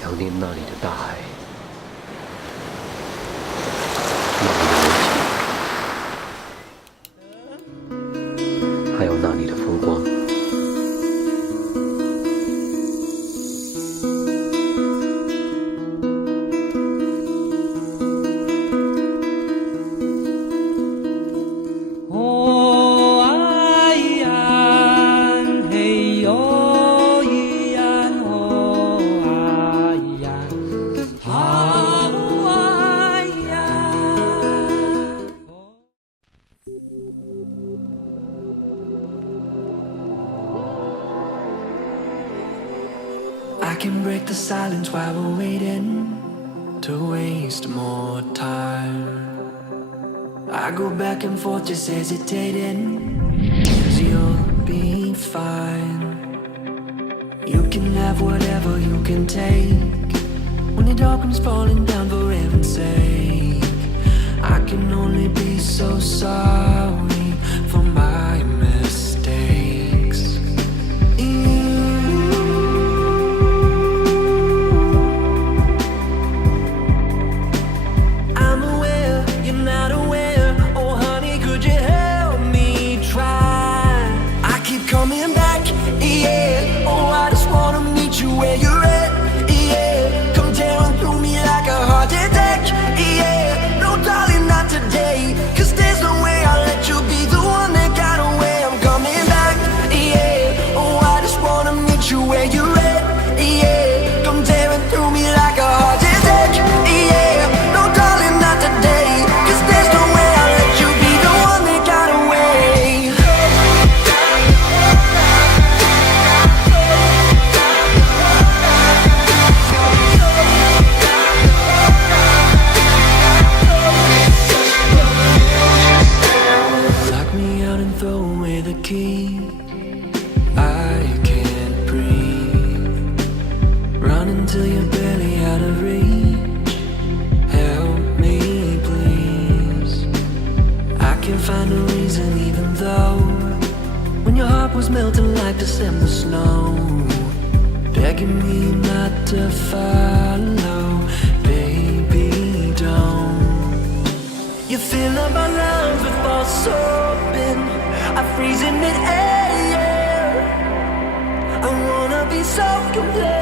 想念那里的大海，那里的温情，还有那里的风光。I can break the silence while we're waiting to waste more time. I go back and forth just hesitating, 'cause you'll be fine. You can have whatever you can take. When the dark comes falling down, for heaven's sake, I can only be so sorry for my mistakes. I'm aware you're not aware. Oh honey, could you help me try? I keep coming back, yeah. Oh, I just wanna meet you where you're at, yeah. Come tearing through me like a heart attack, yeah. No darling, not today, 'cause there's no way I'll let you be the one that got away. I'm coming back, yeah. Oh, I just wanna meet you where you're at, yeah. Come tearing through me like a heart attack, yeah. No darling, not today, 'cause there's no way I'll let you be the one that got away. Lock me out and throw away the key. I can't breathe. Run until you're barely out of reach. Help me, please. I can't find a reason, even though when your heart was melting like December snow, begging me not to follow. Baby, don't. You fill up my lungs with false open. I freeze in mid-air. I wanna be so complete.